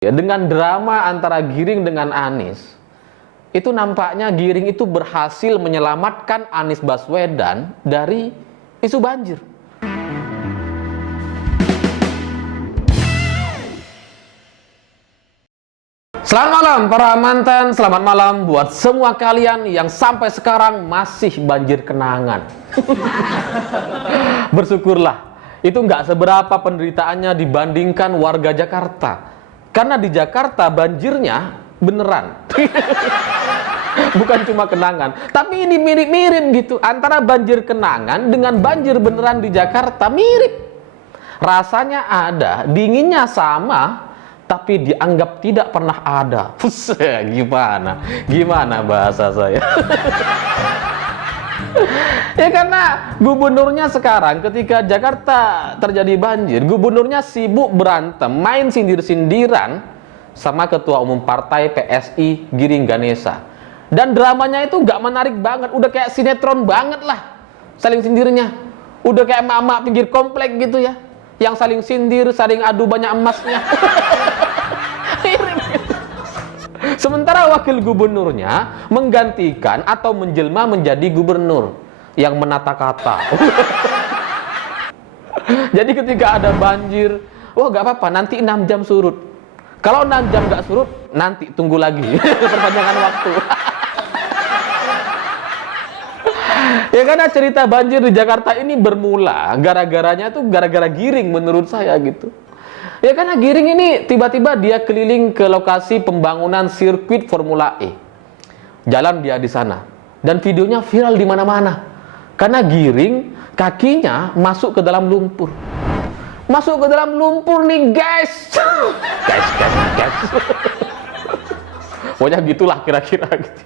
Ya, dengan drama antara Giring dengan Anies, itu nampaknya Giring itu berhasil menyelamatkan Anies Baswedan dari isu banjir. Selamat malam para mantan, selamat malam buat semua kalian yang sampai sekarang masih banjir kenangan. Bersyukurlah, itu nggak seberapa penderitaannya dibandingkan warga Jakarta. Karena di Jakarta banjirnya beneran. Bukan cuma kenangan, tapi ini mirip-mirip gitu. Antara banjir kenangan dengan banjir beneran di Jakarta mirip. Rasanya ada, dinginnya sama, tapi dianggap tidak pernah ada. Gimana bahasa saya? Ya karena gubernurnya sekarang ketika Jakarta terjadi banjir, gubernurnya sibuk berantem, main sindir-sindiran sama ketua umum partai PSI Giring Ganesa. Dan dramanya itu nggak menarik banget, udah kayak sinetron banget lah saling sindirnya. Udah kayak mama pinggir komplek gitu ya, yang saling sindir, saling adu banyak emasnya. Sementara wakil gubernurnya menggantikan atau menjelma menjadi gubernur yang menata kata. Jadi ketika ada banjir, wah gak apa-apa, nanti 6 jam surut. Kalau 6 jam gak surut, nanti tunggu lagi. Perpanjangan waktu. Ya karena cerita banjir di Jakarta ini bermula gara-garanya tuh gara-gara Giring menurut saya gitu. Ya karena Giring ini tiba-tiba dia keliling ke lokasi pembangunan sirkuit Formula E. Jalan dia di sana dan videonya viral di mana-mana. Karena Giring kakinya masuk ke dalam lumpur. Masuk ke dalam lumpur nih, guys. Guys. Pokoknya gitulah kira-kira gitu.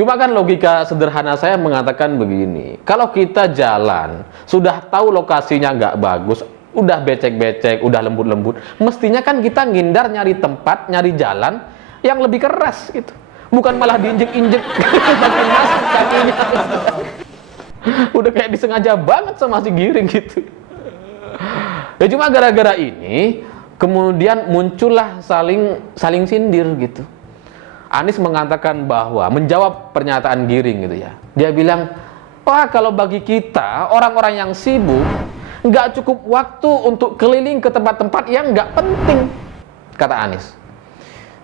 Cuma kan logika sederhana saya mengatakan begini. Kalau kita jalan sudah tahu lokasinya nggak bagus, udah becek-becek, udah lembut-lembut, mestinya kan kita ngindar nyari tempat, nyari jalan yang lebih keras gitu. Bukan malah diinjek-injek makin masuk kakinya. Udah kayak disengaja banget sama si Giring gitu. Ya cuma gara-gara ini kemudian muncullah saling sindir gitu. Anies mengatakan bahwa menjawab pernyataan Giring gitu ya. Dia bilang, "Wah, kalau bagi kita orang-orang yang sibuk nggak cukup waktu untuk keliling ke tempat-tempat yang nggak penting," kata Anies.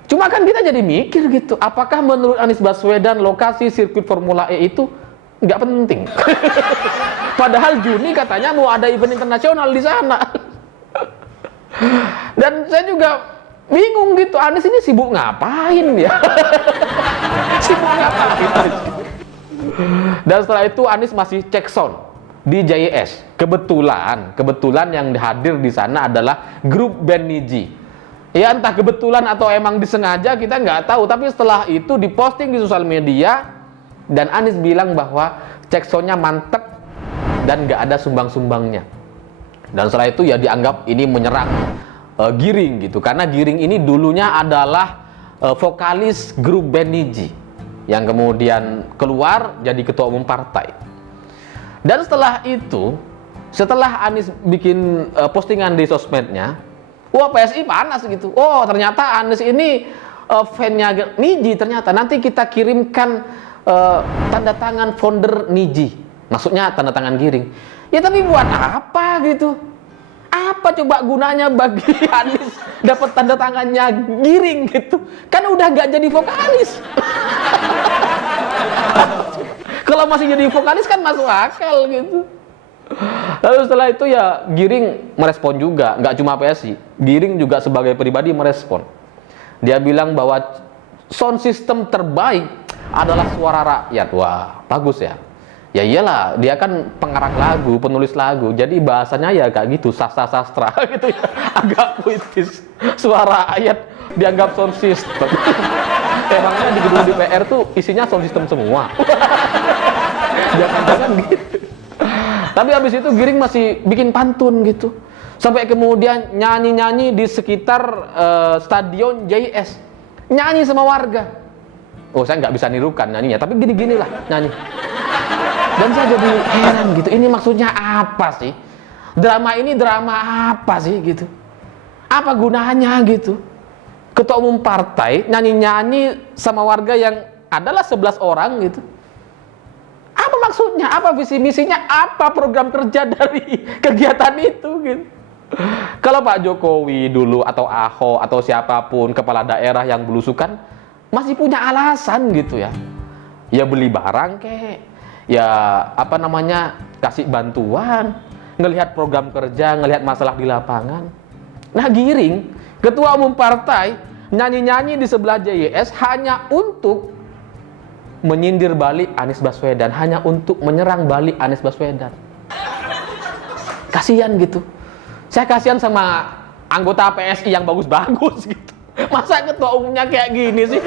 Cuma kan kita jadi mikir gitu, apakah menurut Anies Baswedan lokasi sirkuit Formula E itu nggak penting? Padahal Juni katanya mau ada event internasional di sana. Dan saya juga bingung gitu, Anies ini sibuk ngapain ya? Sibuk ngapain? Dan setelah itu Anies masih cek sound di JIS. Kebetulan yang hadir di sana adalah grup band Nidji. Ya entah kebetulan atau emang disengaja kita nggak tahu. Tapi setelah itu diposting di sosial media dan Anies bilang bahwa cek soundnya mantep dan nggak ada sumbang-sumbangnya. Dan setelah itu ya dianggap ini menyerang Giring gitu. Karena Giring ini dulunya adalah vokalis grup band Nidji yang kemudian keluar jadi ketua umum partai. Dan setelah itu, setelah Anies bikin postingan di sosmednya, wah PSI panas gitu. Oh ternyata Anies ini fan-nya Nidji ternyata. Nanti kita kirimkan tanda tangan founder Nidji. Maksudnya tanda tangan Giring. Ya tapi buat apa gitu? Apa coba gunanya bagi Anies dapat tanda tangannya Giring gitu? Kan udah gak jadi vokalis. Kalau masih jadi vokalis kan masuk akal gitu. Lalu setelah itu ya Giring merespon juga, nggak cuma PSI. Giring juga sebagai pribadi merespon. Dia bilang bahwa sound system terbaik adalah suara rakyat. Wah, bagus ya. Ya iyalah, dia kan pengarang lagu, penulis lagu. Jadi bahasanya ya kayak gitu, sastra gitu ya. Agak puitis. Suara rakyat dianggap sound system. Emangnya di gedung DPR tuh isinya sound system semua. Jangan-jangan gitu. Tapi habis itu Giring masih bikin pantun gitu. Sampai kemudian nyanyi-nyanyi di sekitar stadion JIS. Nyanyi sama warga. Oh saya nggak bisa nirukan nyanyinya, tapi gini-gini lah nyanyi. Dan saya jadi heran gitu, ini maksudnya apa sih? Drama ini drama apa sih gitu? Apa gunanya gitu? Ketua umum partai nyanyi-nyanyi sama warga yang adalah 11 orang gitu. Apa maksudnya? Apa visi misinya? Apa program kerja dari kegiatan itu gitu? Kalau Pak Jokowi dulu atau Ahok atau siapapun kepala daerah yang belusukan masih punya alasan gitu ya. Ya beli barang kek, ya apa namanya, kasih bantuan, ngelihat program kerja, ngelihat masalah di lapangan. Nah Giring, ketua umum partai, nyanyi-nyanyi di sebelah JYS hanya untuk menyindir balik Anies Baswedan, hanya untuk menyerang balik Anies Baswedan. Kasihan gitu. Saya kasihan sama anggota PSI yang bagus-bagus gitu. Masa ketua umumnya kayak gini sih?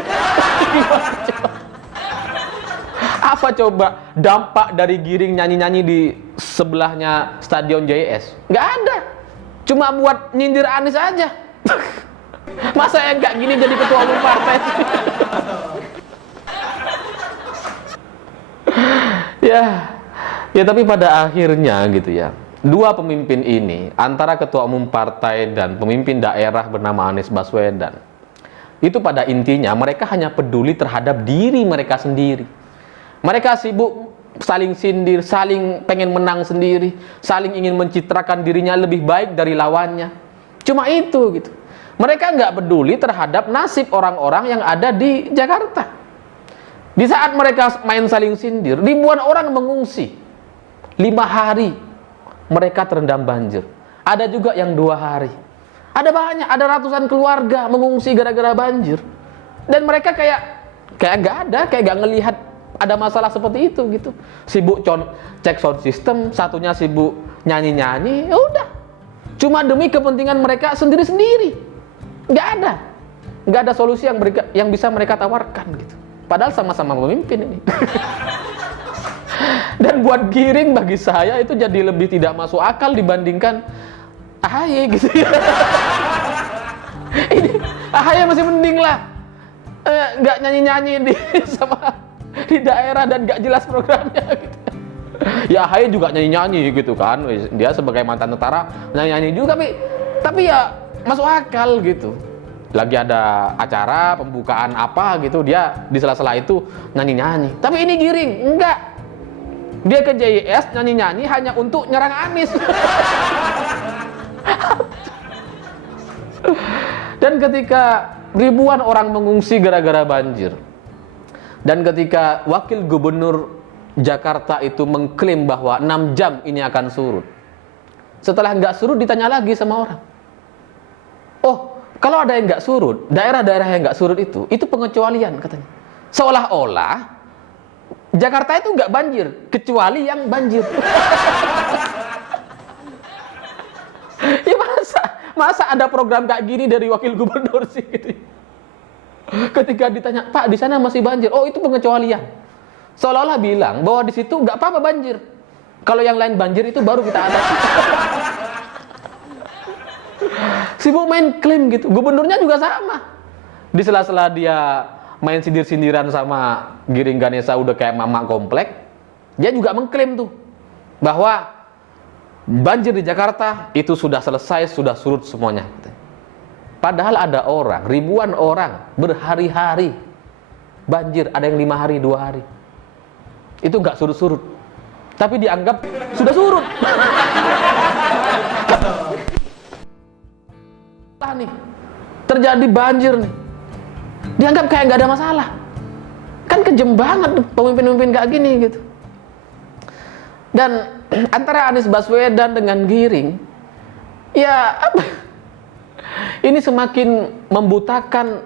Apa coba dampak dari Giring nyanyi-nyanyi di sebelahnya Stadion JS? Nggak ada. Cuma buat nyindir Anies aja. Masa yang kayak gini jadi ketua umum partai? Ya tapi pada akhirnya gitu ya, dua pemimpin ini, antara ketua umum partai dan pemimpin daerah bernama Anies Baswedan, itu pada intinya mereka hanya peduli terhadap diri mereka sendiri. Mereka sibuk saling sindir, saling pengen menang sendiri, saling ingin mencitrakan dirinya lebih baik dari lawannya. Cuma itu gitu. Mereka nggak peduli terhadap nasib orang-orang yang ada di Jakarta. Di saat mereka main saling sindir, ribuan orang mengungsi. 5 hari mereka terendam banjir. Ada juga yang 2 hari. Ada banyak, ada ratusan keluarga mengungsi gara-gara banjir. Dan mereka kayak nggak ngelihat ada masalah seperti itu gitu. Sibuk cek sound system, satunya sibuk nyanyi-nyanyi, ya udah. Cuma demi kepentingan mereka sendiri-sendiri. Nggak ada solusi yang bisa mereka tawarkan gitu. Padahal sama-sama pemimpin ini. Dan buat Giring bagi saya itu jadi lebih tidak masuk akal dibandingkan AHY gitu ya. Ini AHY masih mending lah. Nggak nyanyi-nyanyi di daerah dan nggak jelas programnya gitu. Ya AHY juga nyanyi-nyanyi gitu kan. Dia sebagai mantan tentara nyanyi-nyanyi juga, tapi ya masuk akal gitu. Lagi ada acara pembukaan apa gitu, dia di sela-sela itu nyanyi-nyanyi. Tapi ini Giring, enggak. Dia ke JIS nyanyi-nyanyi hanya untuk nyerang Anies. Dan ketika ribuan orang mengungsi gara-gara banjir, dan ketika wakil gubernur Jakarta itu mengklaim bahwa 6 jam ini akan surut, setelah nggak surut ditanya lagi sama orang, oh kalau ada yang nggak surut, daerah-daerah yang nggak surut itu pengecualian katanya. Seolah-olah Jakarta itu nggak banjir, kecuali yang banjir. Ya masa ada program kayak gini dari wakil gubernur sih gitu. Ketika ditanya, Pak di sana masih banjir, oh itu pengecualian. Seolah-olah bilang bahwa di situ nggak apa-apa banjir. Kalau yang lain banjir itu baru kita atasi. Sibuk main klaim gitu. Gubernurnya juga sama. Di sela-sela dia main sindir-sindiran sama Giring Ganesa udah kayak mama komplek, dia juga mengklaim tuh bahwa banjir di Jakarta itu sudah selesai, sudah surut semuanya. Padahal ada orang, ribuan orang berhari-hari banjir, ada yang 5 hari, 2 hari. Itu nggak surut-surut. Tapi dianggap sudah surut. Nih, terjadi banjir nih. Dianggap kayak nggak ada masalah. Kan kejem banget pemimpin-pemimpin kayak gini gitu. Dan antara Anies Baswedan dengan Giring, ya apa? Ini semakin membutakan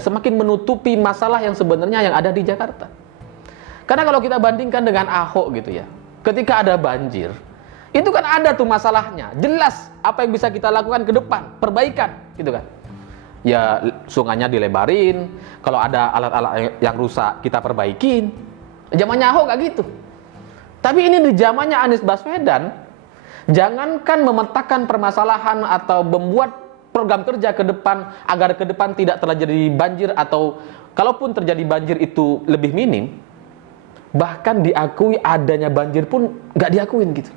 semakin menutupi masalah yang sebenarnya yang ada di Jakarta. Karena kalau kita bandingkan dengan Ahok gitu ya, ketika ada banjir, itu kan ada tuh masalahnya, jelas apa yang bisa kita lakukan ke depan, perbaikan gitu kan. Ya sungainya dilebarin, kalau ada alat-alat yang rusak kita perbaikin. Zamannya Ahok gak gitu. Tapi ini di zamannya Anies Baswedan, jangankan memetakan permasalahan atau membuat program kerja ke depan agar ke depan tidak terjadi banjir, atau kalaupun terjadi banjir itu lebih minim, bahkan diakui adanya banjir pun nggak diakuin gitu.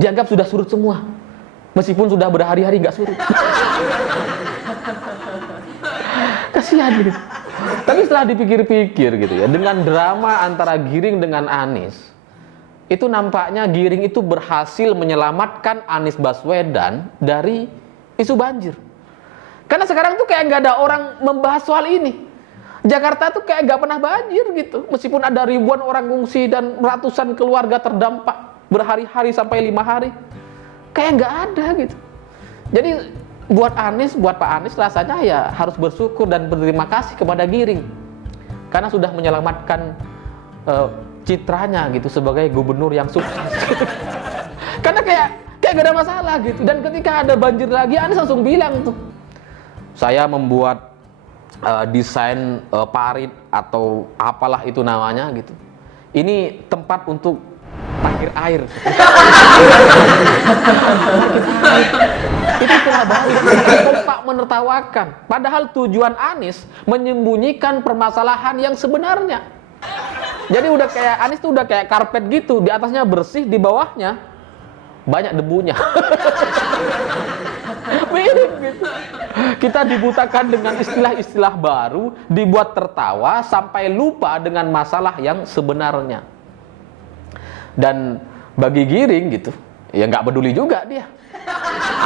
Dianggap sudah surut semua, meskipun sudah berhari-hari nggak surut. kasihan gitu. Tapi setelah dipikir-pikir gitu ya, dengan drama antara Giring dengan Anies, itu nampaknya Giring itu berhasil menyelamatkan Anies Baswedan dari isu banjir. Karena sekarang tuh kayak nggak ada orang membahas soal ini. Jakarta tuh kayak nggak pernah banjir gitu. Meskipun ada ribuan orang ngungsi dan ratusan keluarga terdampak berhari-hari sampai 5 hari. Kayak nggak ada gitu. Jadi buat Pak Anies rasanya ya harus bersyukur dan berterima kasih kepada Giring. Karena sudah menyelamatkan citranya gitu sebagai gubernur yang sukses. Karena kayak gak ada masalah gitu. Dan ketika ada banjir lagi, Anies langsung bilang tuh, saya membuat desain parit atau apalah itu namanya gitu. Ini tempat untuk parkir air. Itu telah baik. Kompak menertawakan. Padahal tujuan Anies menyembunyikan permasalahan yang sebenarnya. Jadi udah kayak Anies tuh udah kayak karpet gitu, di atasnya bersih, di bawahnya banyak debunya. Mirip gitu. Kita dibutakan dengan istilah-istilah baru, dibuat tertawa sampai lupa dengan masalah yang sebenarnya. Dan bagi Giring gitu, ya nggak peduli juga dia.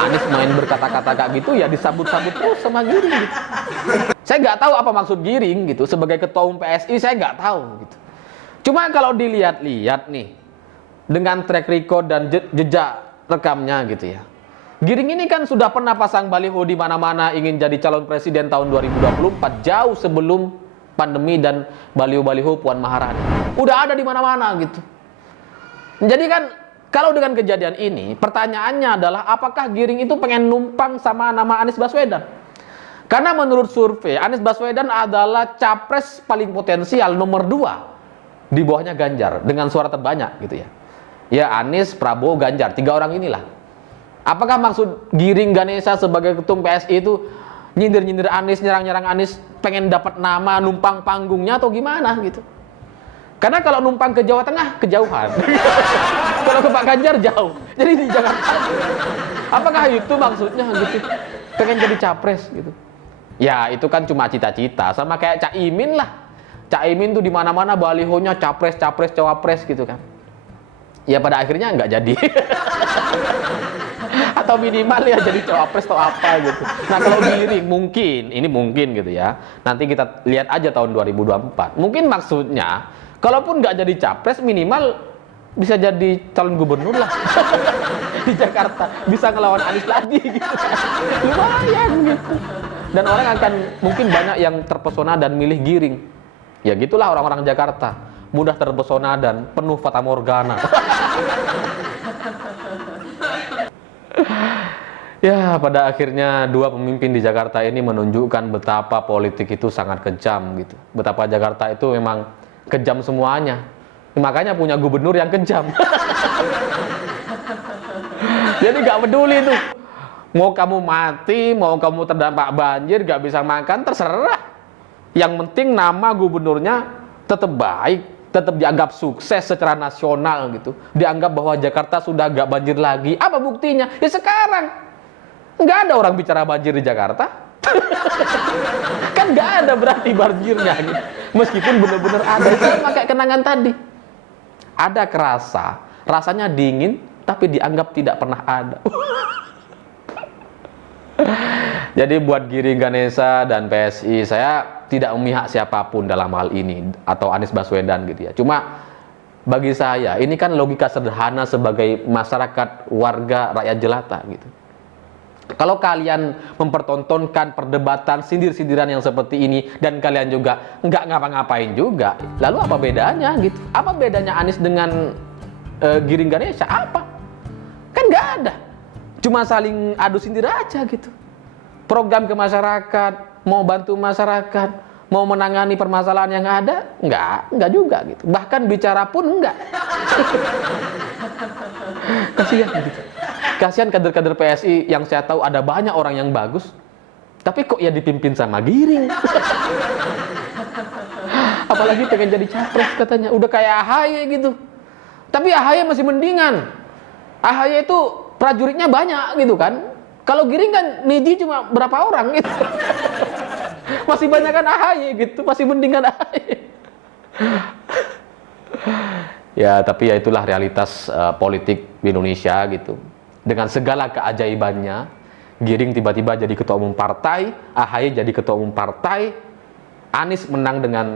Anies main berkata-kata kayak gitu, ya disambut-sambut terus sama Giring gitu. Saya nggak tahu apa maksud Giring gitu, sebagai ketua umum PSI saya nggak tahu gitu. Cuma kalau dilihat-lihat nih, dengan track record dan jejak rekamnya gitu ya, Giring ini kan sudah pernah pasang baliho di mana-mana ingin jadi calon presiden tahun 2024, jauh sebelum pandemi dan baliho-baliho Puan Maharani. Udah ada di mana-mana gitu. Jadi kan kalau dengan kejadian ini, pertanyaannya adalah apakah Giring itu pengen numpang sama nama Anies Baswedan? Karena menurut survei, Anies Baswedan adalah capres paling potensial nomor 2 di bawahnya Ganjar dengan suara terbanyak gitu ya. Ya Anies, Prabowo, Ganjar, 3 orang inilah. Apakah maksud Giring Ganesha sebagai ketum PSI itu nyindir-nyindir Anies, nyerang-nyerang Anies, pengen dapat nama, numpang panggungnya atau gimana gitu? Karena kalau numpang ke Jawa Tengah, kejauhan. Kalau ke Pak Ganjar, jauh. Jadi di Jakarta. Apakah itu maksudnya gitu? Pengen jadi capres gitu. Ya itu kan cuma cita-cita, sama kayak Cak Imin lah. Cak Imin tuh di mana-mana balihonya capres, cawapres gitu kan. Ya pada akhirnya nggak jadi. Atau minimal ya jadi cawapres atau apa gitu. Nah kalau Giring mungkin, ini mungkin gitu ya. Nanti kita lihat aja tahun 2024. Mungkin maksudnya, kalaupun nggak jadi capres minimal bisa jadi calon gubernur lah. Di Jakarta. Bisa ngelawan Anies lagi gitu. Lumayan gitu. Dan orang akan mungkin banyak yang terpesona dan milih Giring. Ya gitulah orang-orang Jakarta, mudah terpesona dan penuh fatamorgana. Ya pada akhirnya dua pemimpin di Jakarta ini menunjukkan betapa politik itu sangat kejam gitu. Betapa Jakarta itu memang kejam semuanya. Makanya punya gubernur yang kejam. Jadi gak peduli tuh. Mau kamu mati, mau kamu terdampak banjir, gak bisa makan, terserah. Yang penting nama gubernurnya tetap baik, tetap dianggap sukses secara nasional gitu. Dianggap bahwa Jakarta sudah gak banjir lagi. Apa buktinya? Ya sekarang. Nggak ada orang bicara banjir di Jakarta. Kan nggak ada berarti banjirnya gitu. Meskipun benar-benar ada. Sama kayak kenangan tadi. Ada kerasa, rasanya dingin, tapi dianggap tidak pernah ada. Jadi buat Giring Ganesha dan PSI, saya tidak memihak siapapun dalam hal ini, atau Anies Baswedan gitu ya. Cuma bagi saya, ini kan logika sederhana sebagai masyarakat, warga, rakyat jelata gitu. Kalau kalian mempertontonkan perdebatan sindir-sindiran yang seperti ini dan kalian juga nggak ngapa-ngapain juga, lalu apa bedanya gitu? Apa bedanya Anies dengan Giring Ganesha? Apa? Kan nggak ada. Cuma saling adu sindir aja gitu. Program ke masyarakat, mau bantu masyarakat, mau menangani permasalahan yang ada, nggak juga gitu. Bahkan bicara pun nggak. Kasihan gitu. Kasihan kader-kader PSI yang saya tahu ada banyak orang yang bagus, tapi kok ya dipimpin sama Giring. Apalagi pengen jadi capres katanya, udah kayak AHY gitu. Tapi AHY masih mendingan. AHY itu prajuritnya banyak gitu kan. Kalau Giring kan Niji cuma berapa orang gitu. Masih banyakan AHY gitu, masih mendingan AHY. Ya, tapi ya itulah realitas politik di Indonesia gitu. Dengan segala keajaibannya, Giring tiba-tiba jadi ketua umum partai, AHY jadi ketua umum partai, Anies menang dengan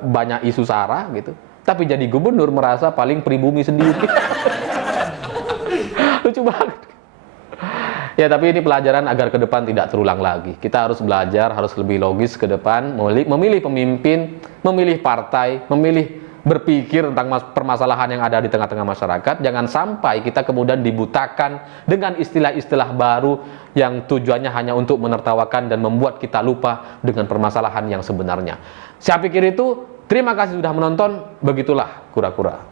banyak isu sara gitu. Tapi jadi gubernur merasa paling pribumi sendiri. Lucu banget. Ya, tapi ini pelajaran agar ke depan tidak terulang lagi. Kita harus belajar, harus lebih logis ke depan, memilih pemimpin, memilih partai, memilih berpikir tentang permasalahan yang ada di tengah-tengah masyarakat. Jangan sampai kita kemudian dibutakan dengan istilah-istilah baru yang tujuannya hanya untuk menertawakan dan membuat kita lupa dengan permasalahan yang sebenarnya. Saya pikir itu. Terima kasih sudah menonton. Begitulah kura-kura.